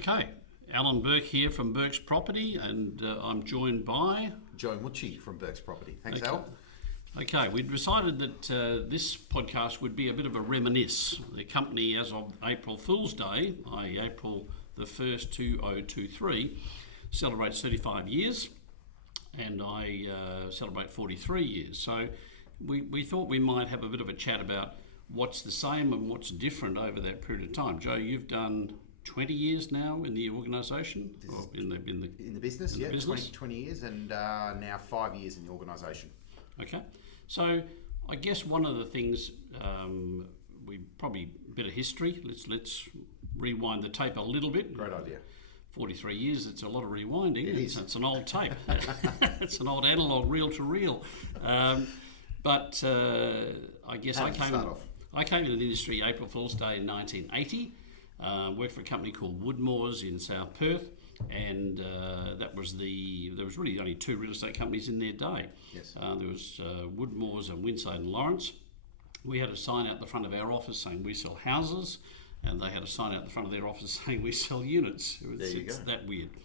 Okay, Alan Bourke here from Bourke's Property, and I'm joined by Joe Mucci from Bourke's Property. Thanks, Okay. Al. Okay, we decided that this podcast would be a bit of a reminisce. The company, as of April Fool's Day, i.e. April the 1st, 2023, celebrates 35 years, and I celebrate 43 years. So we thought we might have a bit of a chat about what's the same and what's different over that period of time. Joe, you've done 20 years now in the organisation, or in the business, in the business. 20 years, and now 5 years in the organisation. Okay, so I guess one of the things we probably a bit of history. Let's rewind the tape a little bit. Great idea. 43 years. It's a lot of rewinding. It is. It's an old tape. It's an old analog reel to reel. But I guess I came into the industry April Fool's Day in 1980. Worked for a company called Woodmore's in South Perth, and there was really only two real estate companies in their day. Yes. There was Woodmore's and Winside and Lawrence. We had a sign out the front of our office saying we sell houses, and they had a sign out the front of their office saying we sell units. It's that weird.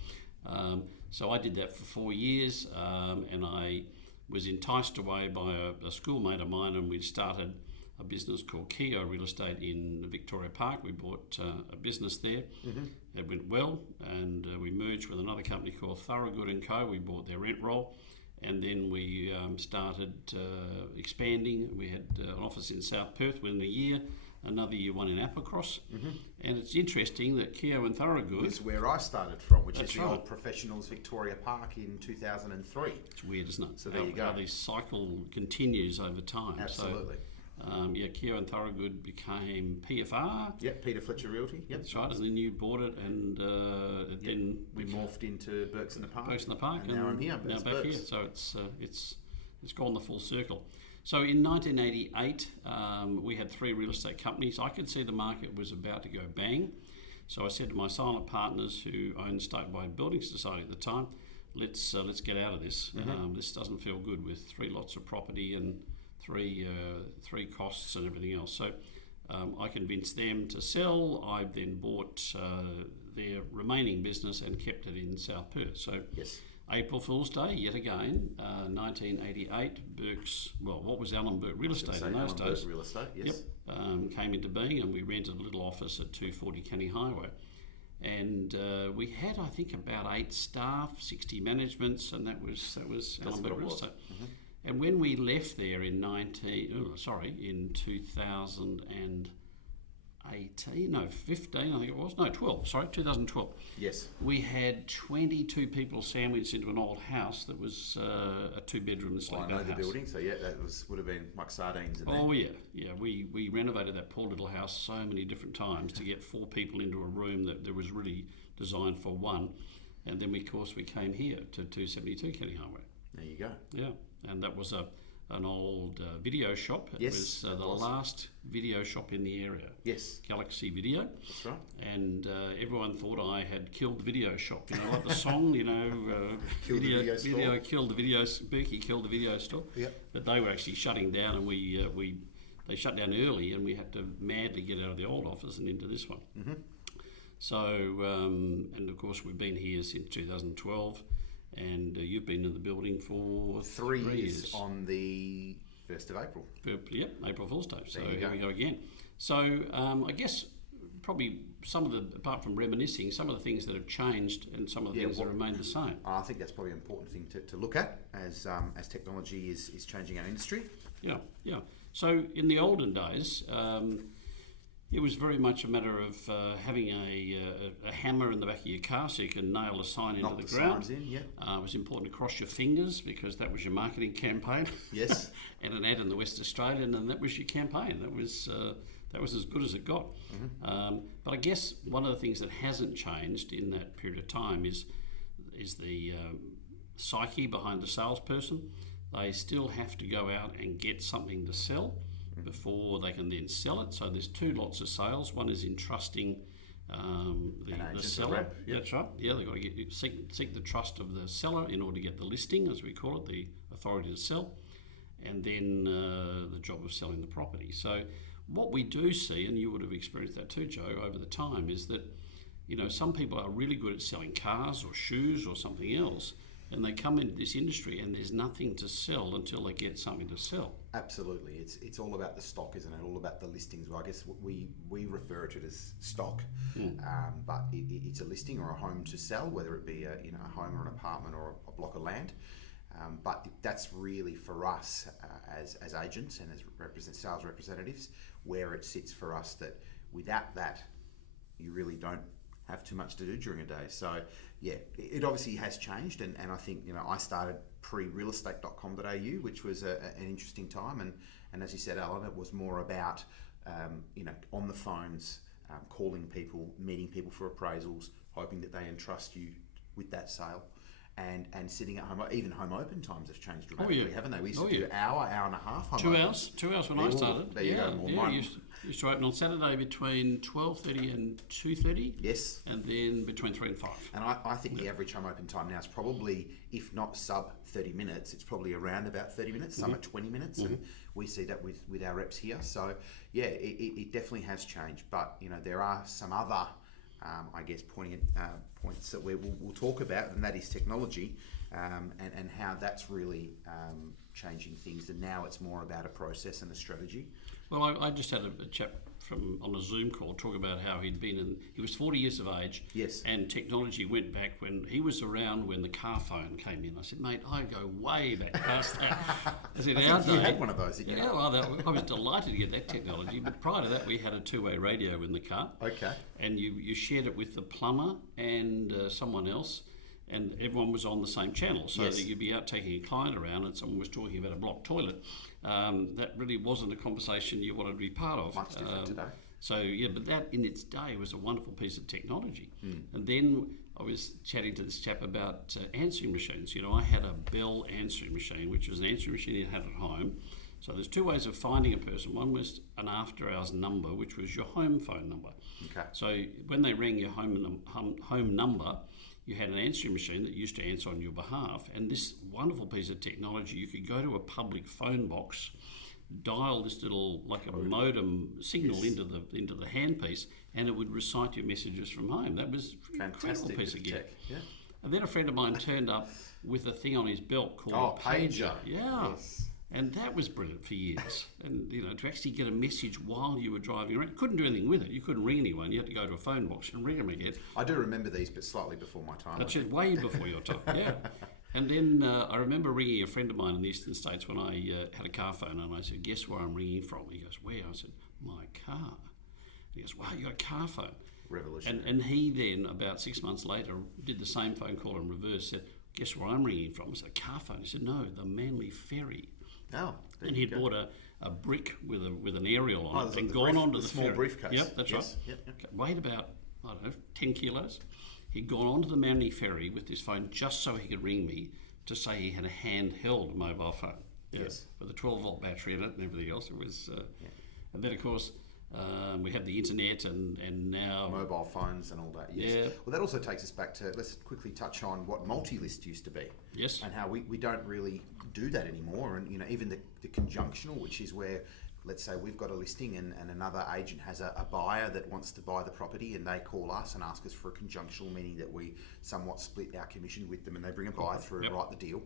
So I did that for 4 years, and I was enticed away by a schoolmate of mine, and we started a business called Keogh Real Estate in Victoria Park. We bought a business there. Mm-hmm. It went well, and we merged with another company called Thorogood and Co. We bought their rent roll, and then we started expanding. We had an office in South Perth within a year, another year one in Applecross. Mm-hmm. And it's interesting that Keogh and Thorogood is where I started from, which is the right. old Professionals Victoria Park in 2003. It's weird, isn't it? So there you go. How this cycle continues over time. Absolutely. So, Keogh and Thorogood became PFR. Yep, Peter Fletcher Realty. Yep. That's right, and then you bought it, and then we morphed into Bourke's in the Park. Bourke's in the Park, and now I'm here. Now back here. So it's gone the full circle. So in 1988, we had three real estate companies. I could see the market was about to go bang. So I said to my silent partners who owned Statewide Building Society at the time, let's get out of this. Mm-hmm. This doesn't feel good with three lots of property and three costs and everything else. So I convinced them to sell. I then bought their remaining business and kept it in South Perth. So yes. April Fool's Day, yet again, 1988, Bourke's, what was Alan Bourke Real Estate in those days? Bourke Real Estate, yes. Yep, came into being, and we rented a little office at 240 Kenny Highway. And we had, I think, about 8 staff, 60 managements, and that was Alan Bourke Real Estate. Mm-hmm. And when we left there in 2012. Yes. We had 22 people sandwiched into an old house that was a 2-bedroom slate house. I know the building, so that would have been like sardines in there. Oh yeah. We renovated that poor little house so many different times to get 4 people into a room that was really designed for one. And then, of course, we came here to 272 Kenny Highway. There you go. Yeah, and that was an old video shop. It was the last video shop in the area. Yes. Galaxy Video. That's right. And everyone thought I had killed the video shop. Like the song, killed the video store. Killed the video, Berkey killed the video store. Yep. But they were actually shutting down, and they shut down early, and we had to madly get out of the old office and into this one. Mm-hmm. So, and of course, we've been here since 2012. And you've been in the building for 3 years. On the 1st of April. Yep, April Fool's Day. So here we go again. So I guess probably apart from reminiscing, some of the things that have changed and some of the things that remain the same. I think that's probably an important thing to look at as technology is changing our industry. Yeah. So in the olden days, it was very much a matter of having a hammer in the back of your car so you can nail a sign into the ground. Signs in, yeah. It was important to cross your fingers because that was your marketing campaign. Yes. And an ad in the West Australian, and that was your campaign. That was as good as it got. Mm-hmm. But I guess one of the things that hasn't changed in that period of time is the psyche behind the salesperson. They still have to go out and get something to sell before they can then sell it. So there's 2 lots of sales. One is entrusting the seller. Yep. That's right. Yeah, they've got to seek the trust of the seller in order to get the listing, as we call it, the authority to sell, and then the job of selling the property. So what we do see, and you would have experienced that too, Joe, over the time, is that some people are really good at selling cars or shoes or something else, and they come into this industry and there's nothing to sell until they get something to sell. Absolutely, it's all about the stock, isn't it? All about the listings. Well, I guess we refer to it as stock, but it's a listing or a home to sell, whether it be a home or an apartment or a block of land. But that's really for us as agents and as sales representatives where it sits for us, that without that you really don't have too much to do during a day. So yeah, it obviously has changed, and I think I started pre-realestate.com.au, which was an interesting time, and as you said, Alan, it was more about on the phones, calling people, meeting people for appraisals, hoping that they entrust you with that sale. And sitting at home, even home open times have changed dramatically, haven't they? We used to do hour and a half. Home 2 hours, 2 hours when I started. There you go. Yeah, used to open on Saturday between 12:30 and 2:30. Yes. And then between 3 and 5. And I think the average home open time now is probably, if not sub 30 minutes, it's probably around about 30 minutes. Some are 20 minutes, and we see that with our reps here. So yeah, it definitely has changed. But there are some other I guess points that we'll talk about, and that is technology and how that's really changing things. And now it's more about a process and a strategy. Well, I just had a chap on a Zoom call talk about how he was 40 years of age. Yes. And technology went back when he was around when the car phone came in. I said, mate, I go way back past that. I said, you had one of those, didn't you? Yeah, well, I was delighted to get that technology. But prior to that, we had a two-way radio in the car. Okay. And you shared it with the plumber and someone else, and everyone was on the same channel, so that you'd be out taking a client around and someone was talking about a blocked toilet. That really wasn't a conversation you wanted to be part of. Much different today. So yeah, but that in its day was a wonderful piece of technology. And then I was chatting to this chap about answering machines. I had a Bell answering machine, which was an answering machine you had at home. So there's two ways of finding a person. One was an after hours number, which was your home phone number. Okay. So when they rang your home number, you had an answering machine that used to answer on your behalf. And this wonderful piece of technology, you could go to a public phone box, dial this little, like a modem signal into the handpiece, and it would recite your messages from home. That was an incredible piece of gear. Yeah. And then a friend of mine turned up with a thing on his belt called a pager. Yeah. Yes. And that was brilliant for years. And, to actually get a message while you were driving around, you couldn't do anything with it. You couldn't ring anyone. You had to go to a phone box and ring them again. I do remember these, but slightly before my time. That's just way before your time, yeah. And then I remember ringing a friend of mine in the Eastern States when I had a car phone, and I said, guess where I'm ringing from? He goes, where? I said, my car. He goes, wow, you got a car phone. Revolutionary. And he then, about 6 months later, did the same phone call in reverse, said, guess where I'm ringing from? I said, a car phone. He said, no, the Manly Ferry. Oh, and he'd bought a brick with an aerial on it and gone onto the small ferry. Briefcase. Yep, that's right. Yep. Weighed about, 10 kilos. He'd gone onto the Manly Ferry with his phone just so he could ring me to say he had a handheld mobile phone. Yes. With a 12-volt battery in it and everything else. It was, and then of course we had the internet and now mobile phones and all that. Yes. Yeah. Well, that also takes us back to, let's quickly touch on what multi-list used to be. Yes. And how we don't really do that anymore. And even the conjunctional, which is where, let's say we've got a listing and another agent has a buyer that wants to buy the property, and they call us and ask us for a conjunctional, meaning that we somewhat split our commission with them, and they bring a buyer through and write the deal.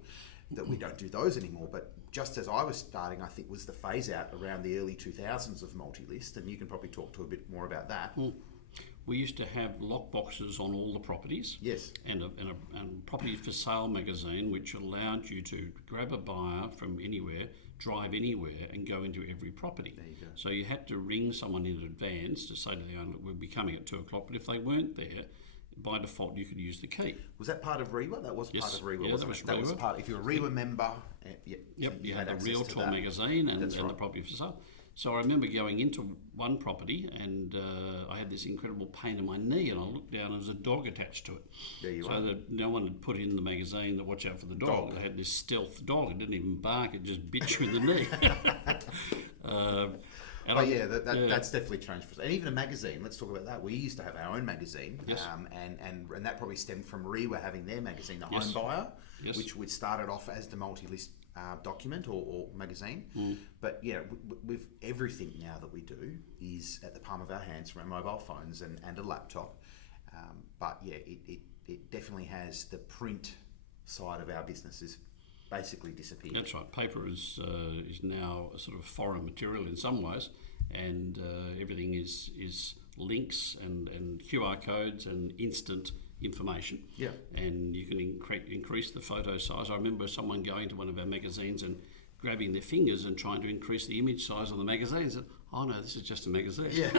That we don't do those anymore. But just as I was starting, I think was the phase out around the early 2000s of multi-list, and you can probably talk to a bit more about that. We used to have lock boxes on all the properties. Yes. And a property for sale magazine, which allowed you to grab a buyer from anywhere, drive anywhere, and go into every property. There you go. So you had to ring someone in advance to say to the owner, we'll be coming at 2 o'clock, but if they weren't there, by default you could use the key. Was that part of REWA? That was part of REWA, yeah, wasn't it? That was part. If you're a REWA member, you had a Realtor magazine and the property for sale. So I remember going into one property and I had this incredible pain in my knee, and I looked down and there was a dog attached to it. There you are. So that no one had put in the magazine to watch out for the dog. They had this stealth dog. It didn't even bark. It just bit you in the knee. That's definitely changed for us. And even a magazine, let's talk about that. We used to have our own magazine, yes. And that probably stemmed from REWA having their magazine, the Home Buyer, yes. which started off as the multi-list document or magazine. But with everything now that we do is at the palm of our hands from our mobile phones and a laptop. But yeah, it definitely has the print side of our business is basically disappeared. That's right. Paper is now a sort of foreign material in some ways, and everything is links and QR codes and instant information. Yeah. And you can increase the photo size. I remember someone going to one of our magazines and grabbing their fingers and trying to increase the image size on the magazine and said, oh no, this is just a magazine. Yeah.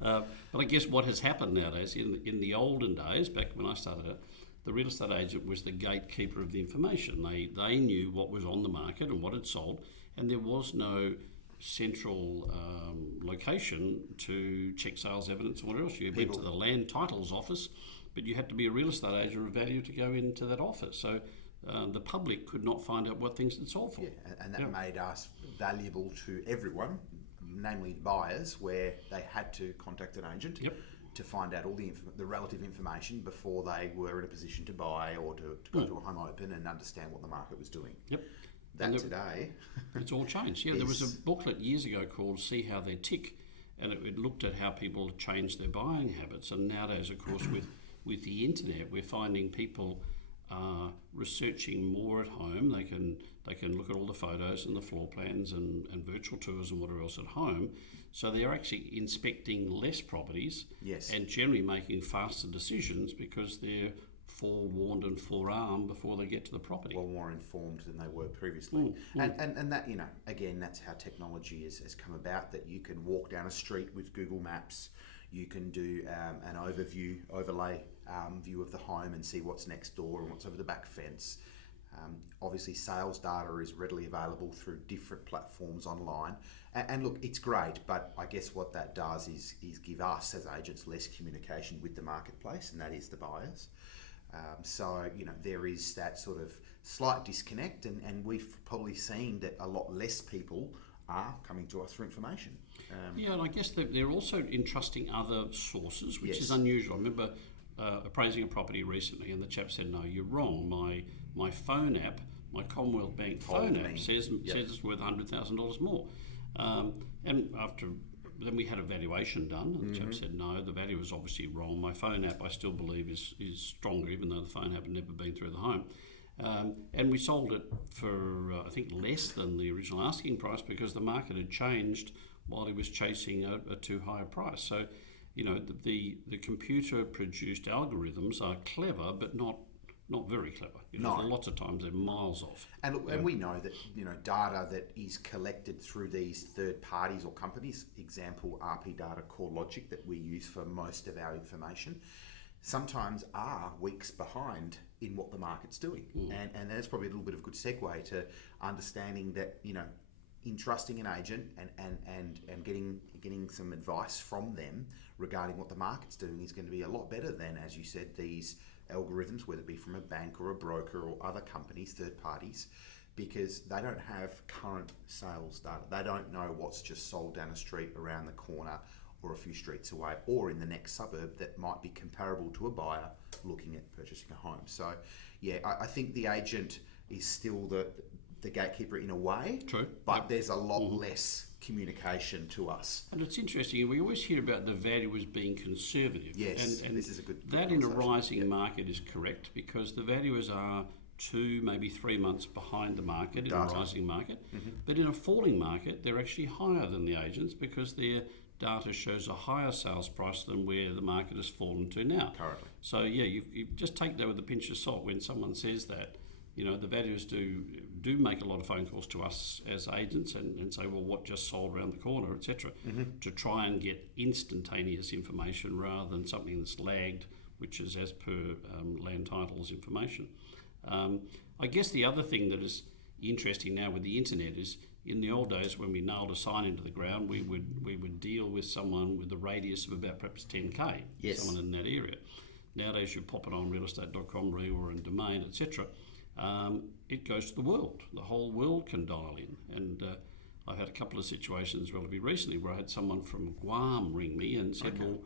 But I guess what has happened nowadays, in the olden days, back when I started out, the real estate agent was the gatekeeper of the information. They knew what was on the market and what had sold, and there was no central location to check sales evidence or whatever else. You went to the land titles office, but you had to be a real estate agent of value to go into that office. So the public could not find out what things had sold for. Yeah, and that made us valuable to everyone, namely buyers, where they had to contact an agent to find out all the relative information before they were in a position to buy or to go to a home open and understand what the market was doing. Yep. Today... it's all changed. Yeah, there was a booklet years ago called See How They Tick, and it looked at how people changed their buying habits. And nowadays, of course, with the internet, we're finding people are researching more at home. They can look at all the photos and the floor plans and virtual tours and whatever else at home. So they're actually inspecting less properties and generally making faster decisions because they're forewarned and forearmed before they get to the property. Well, more informed than they were previously. And that, again, that's how technology has come about, that you can walk down a street with Google Maps, you can do an overlay view of the home and see what's next door and what's over the back fence. Obviously, sales data is readily available through different platforms online. And look, it's great, but I guess what that does is give us as agents less communication with the marketplace, and that is the buyers. So, there is that sort of slight disconnect, and we've probably seen that a lot less people are coming to us for information. And I guess that they're also entrusting other sources, which is unusual. I remember appraising a property recently, and the chap said, no, you're wrong. My phone app, my Commonwealth Bank phone app says it's worth $100,000 more. And then we had a valuation done, and the chap said, no, the value is obviously wrong. My phone app, I still believe, is stronger, even though the phone app had never been through the home. And we sold it for, I think, less than the original asking price because the market had changed while he was chasing a too high a price. So, the computer-produced algorithms are clever, but not very clever. Lots of times they're miles off. And we know that data that is collected through these third parties or companies, example RP Data, CoreLogic, that we use for most of our information, sometimes are weeks behind in what the market's doing. And that's probably a little bit of a good segue to understanding that entrusting an agent and getting some advice from them regarding what the market's doing is going to be a lot better than, as you said, these algorithms, whether it be from a bank or a broker or other companies, third parties, because they don't have current sales data. They don't know what's just sold down a street, around the corner, or a few streets away, or in the next suburb that might be comparable to a buyer looking at purchasing a home. So, yeah, I think the agent is still the gatekeeper in a way. True. But there's a lot less communication to us. And it's interesting, we always hear about the value as being conservative. Yes, and this is a good that in a rising market is correct, because the valuers are 2, maybe 3 months behind the market in a rising market. But in a falling market, they're actually higher than the agents because their data shows a higher sales price than where the market has fallen to now. Currently. So yeah, you just take that with a pinch of salt when someone says that. The valuers do make a lot of phone calls to us as agents and say, well, what just sold around the corner, etc., to try and get instantaneous information rather than something that's lagged, which is as per land titles information. I guess the other thing that is interesting now with the internet is, in the old days when we nailed a sign into the ground, we would deal with someone with a radius of about perhaps 10k, someone in that area. Nowadays you pop it on realestate.com, or in Domain, etc. It goes to the world. The whole world can dial in. And I've had a couple of situations relatively recently where I had someone from Guam ring me and said, well,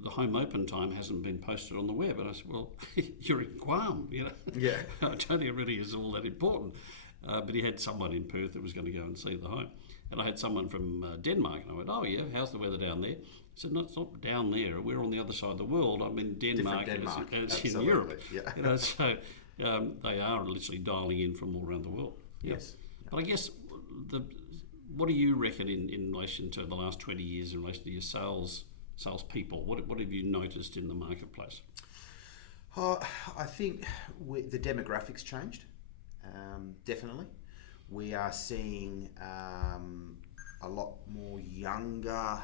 the home open time hasn't been posted on the web. And I said, well, you're in Guam, Yeah. I don't think it really is all that important. But he had someone in Perth that was going to go and see the home. And I had someone from Denmark, and I went, oh yeah, how's the weather down there? So it's not down there. We're on the other side of the world. I'm in Denmark, and it's in Europe. Yeah. So they are literally dialing in from all around the world. Yes. But I guess what do you reckon in relation to the last 20 years in relation to your salespeople? What have you noticed in the marketplace? I think the demographics changed. Definitely, we are seeing a lot more younger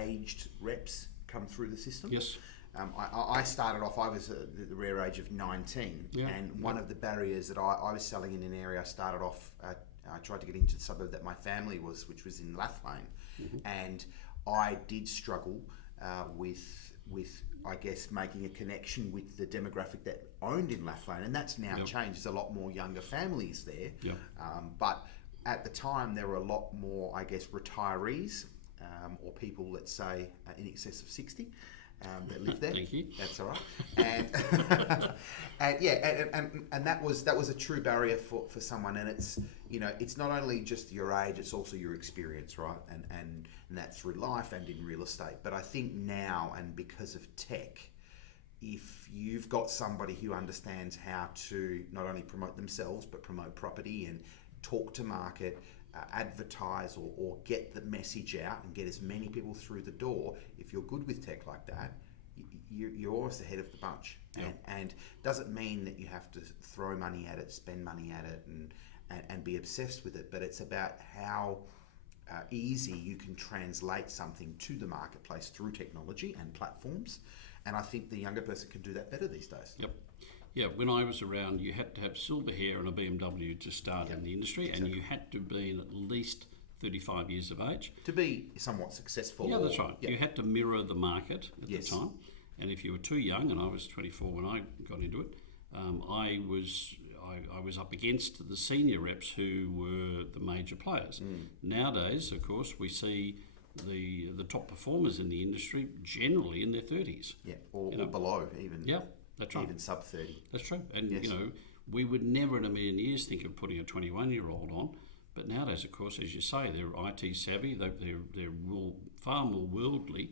aged reps come through the system. Yes. I started off, I was at the rare age of 19, and one of the barriers that I was selling in an area, I started off, I tried to get into the suburb that my family was, which was in Lathlane, and I did struggle with I guess making a connection with the demographic that owned in Lathlane, and that's now changed. There's a lot more younger families there, but at the time there were a lot more, I guess, retirees or people, let's say, in excess of 60 that lived there. Thank you. That's all right. And and that was a true barrier for someone. And it's, you know, it's not only just your age, it's also your experience, right? And that's through life and in real estate. But I think now, and because of tech, if you've got somebody who understands how to not only promote themselves but promote property and talk to market, advertise or get the message out and get as many people through the door, if you're good with tech like that, you're always ahead of the bunch. And doesn't mean that you have to throw money at it, spend money at it and be obsessed with it, but it's about how easy you can translate something to the marketplace through technology and platforms. And I think the younger person can do that better these days. Yep. Yeah, when I was around, you had to have silver hair and a BMW to start in the industry, and you had to be at least 35 years of age. To be somewhat successful. Yeah, that's right. Yep. You had to mirror the market at the time. And if you were too young, and I was 24 when I got into it, I was up against the senior reps who were the major players. Nowadays, of course, we see the top performers in the industry generally in their 30s. Yeah, or below even. Yeah. That's right. Even sub 30. That's true. And, you know, we would never in a million years think of putting a 21-year-old on. But nowadays, of course, as you say, they're IT savvy, they're far more worldly,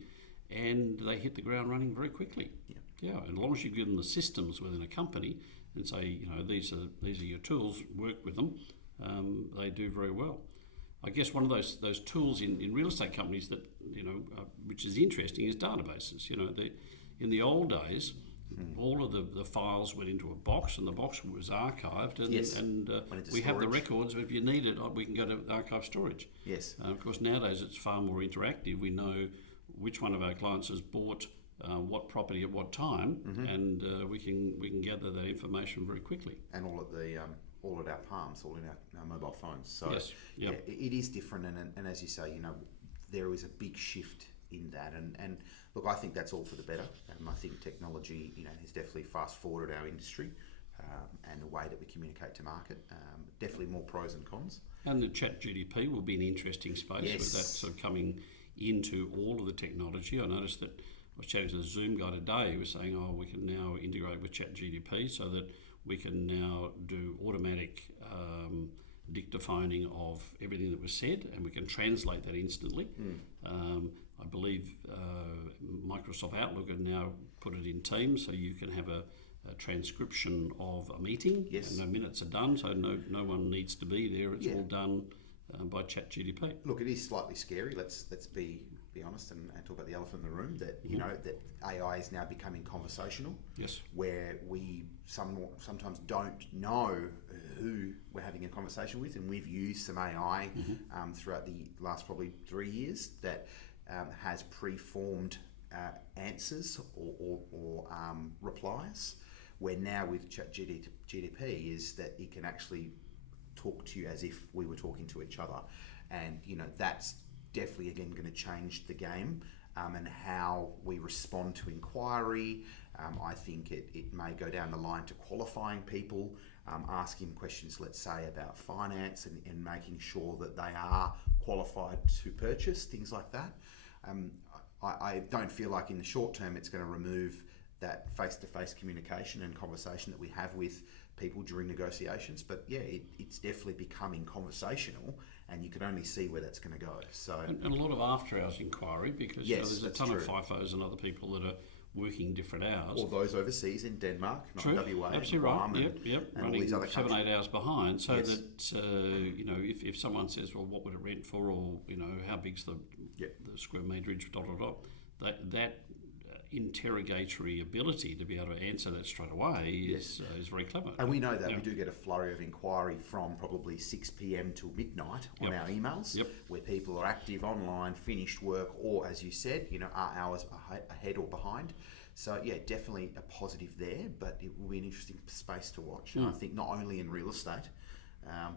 and they hit the ground running very quickly. Yeah. And as long as you give them the systems within a company and say, you know, these are your tools, work with them, they do very well. I guess one of those tools in real estate companies that, you know, which is interesting is databases. You know, in the old days, all of the files went into a box, and the box was archived, and we have the records. If you need it, we can go to archive storage. Yes. Of course, nowadays it's far more interactive. We know which one of our clients has bought what property at what time, and we can gather that information very quickly. And all at our palms, all in our mobile phones. So it is different, and as you say, you know, there is a big shift in that, and look, I think that's all for the better. I think technology, you know, has definitely fast forwarded our industry and the way that we communicate to market. Definitely more pros and cons. And the chat GDP will be an interesting space with that sort of coming into all of the technology. I noticed that I was chatting to the Zoom guy today. He was saying, we can now integrate with chat GDP so that we can now do automatic dictaphoning of everything that was said, and we can translate that instantly. I believe Microsoft Outlook have now put it in Teams, so you can have a transcription of a meeting. And no minutes are done, so no one needs to be there. It's all done by ChatGPT. Look, it is slightly scary. Let's be honest and talk about the elephant in the room. That you know that AI is now becoming conversational. Yes. Where we sometimes don't know who we're having a conversation with, and we've used some AI throughout the last probably 3 years that has preformed answers or replies, where now with ChatGPT is that it can actually talk to you as if we were talking to each other. And, you know, that's definitely, again, going to change the game and how we respond to inquiry. I think it may go down the line to qualifying people, asking questions, let's say, about finance and making sure that they are qualified to purchase, things like that. I don't feel like in the short term it's going to remove that face-to-face communication and conversation that we have with people during negotiations, but yeah, it's definitely becoming conversational, and you can only see where that's going to go. So and a lot of after hours inquiry, because yes, there's a ton of FIFOs and other people that are working different hours. Or those overseas in Denmark, not True. WA, Absolutely right. and running all these other 7-8 hours behind, so yes. that if someone says, well, what would it rent for, or how big's the square meterage, that interrogatory ability to be able to answer that straight away is very clever. And we know that we do get a flurry of inquiry from probably 6 p.m. till midnight on our emails, where people are active online, finished work, or as you said, are hours ahead or behind. So yeah, definitely a positive there, but it will be an interesting space to watch. And I think not only in real estate,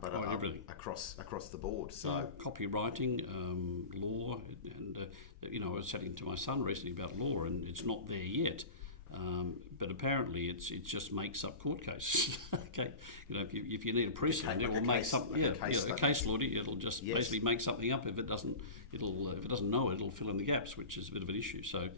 but across the board. So copywriting, law, and I was chatting to my son recently about law, and it's not there yet. But apparently, it just makes up court cases. Okay, if you need a precedent, it will make something. A case law. It'll just basically make something up. If it doesn't know it, it'll fill in the gaps, which is a bit of an issue. So.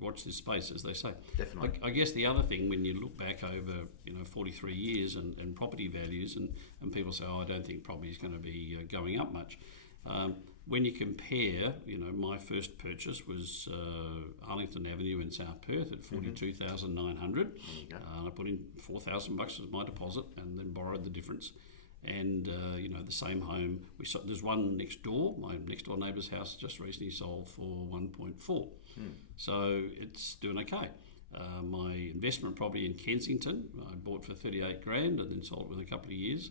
Watch this space, as they say. Definitely. I guess the other thing, when you look back over 43 years and property values, and people say, I don't think property is going to be going up much. When you compare, my first purchase was Arlington Avenue in South Perth at 42,900. I put in $4,000 as my deposit, and then borrowed the difference. And the same home, there's one next door. My next door neighbour's house just recently sold for 1.4. So it's doing okay. My investment property in Kensington, I bought for 38 grand and then sold it within a couple of years.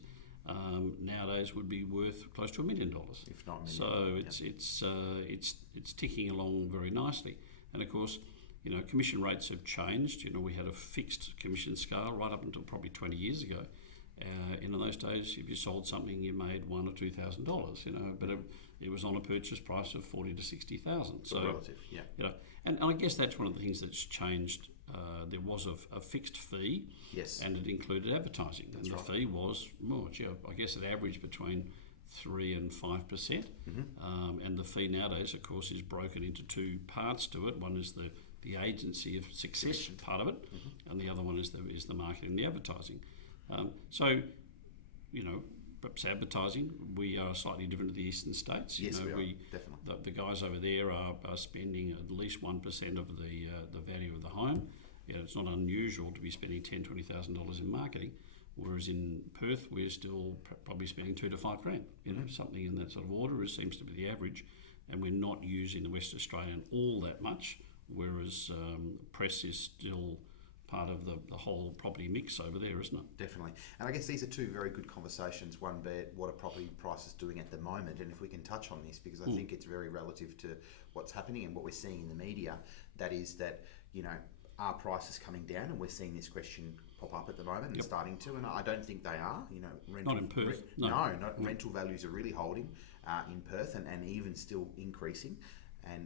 Nowadays would be worth close to $1 million, if not $1 million. So it's ticking along very nicely. And of course, commission rates have changed. We had a fixed commission scale right up until probably 20 years ago. In those days, if you sold something, you made $1,000 or $2,000. But it was on a purchase price of $40,000 to $60,000. So relative, and I guess that's one of the things that's changed. There was a fixed fee, and it included advertising, and the fee was I guess it averaged between 3% and 5%. And the fee nowadays, of course, is broken into two parts to it. One is the agency of success part of it, and the other one is the marketing and the advertising. So, perhaps advertising, we are slightly different to the eastern states. Yes, we are, definitely. The guys over there are spending at least 1% of the value of the home. It's not unusual to be spending $10,000, $20,000 in marketing, whereas in Perth we're still probably spending $2,000 to $5,000. Something in that sort of order seems to be the average, and we're not using the West Australian all that much, whereas press is still part of the whole property mix over there, isn't it? Definitely. And I guess these are two very good conversations. One, what are property prices doing at the moment? And if we can touch on this, because I think it's very relative to what's happening and what we're seeing in the media, that is that, are prices coming down? And we're seeing this question pop up at the moment and starting to, and I don't think they are. Not in Perth. Rental values are really holding in Perth and even still increasing.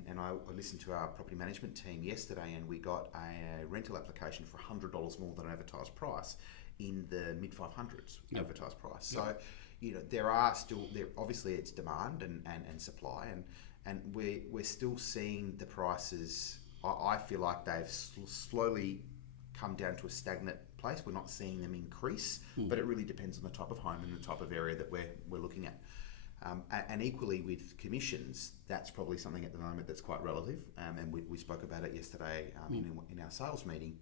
And I listened to our property management team yesterday, and we got a rental application for $100 more than advertised price in the mid 500s advertised price. So, there obviously it's demand and supply, and we're still seeing the prices. I feel like they've slowly come down to a stagnant place. We're not seeing them increase, but it really depends on the type of home and the type of area that we're looking at. And equally with commissions, that's probably something at the moment that's quite relative. And we spoke about it yesterday in our sales meeting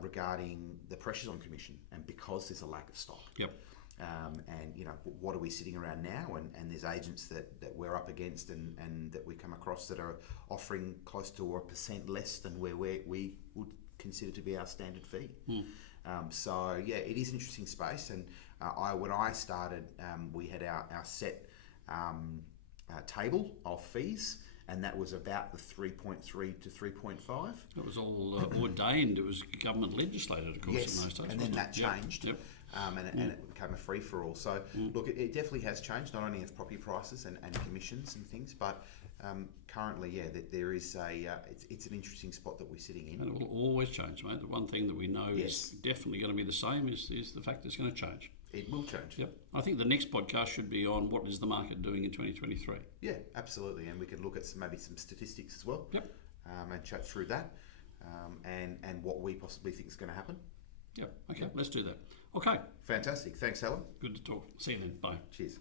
regarding the pressures on commission, and because there's a lack of stock. And what are we sitting around now? And there's agents that we're up against and that we come across that are offering close to 1% less than where we would consider to be our standard fee. So it is an interesting space. And when I started, we had our set table of fees, and that was about the 3.3 to 3.5. It was all ordained. It was government legislated, of course, in those days. And then that changed. And it became a free-for-all. So, look, it definitely has changed, not only of property prices and commissions and things, but currently, there is it's an interesting spot that we're sitting in. And it will always change, mate. The one thing that we know is definitely going to be the same is the fact that it's going to change. It will change. Yep. I think the next podcast should be on what is the market doing in 2023. Yeah, absolutely. And we could look at maybe some statistics as well. Yep. And chat through that and what we possibly think is going to happen. Yep. Okay, let's do that. Okay. Fantastic. Thanks, Helen. Good to talk. See you then. Bye. Cheers.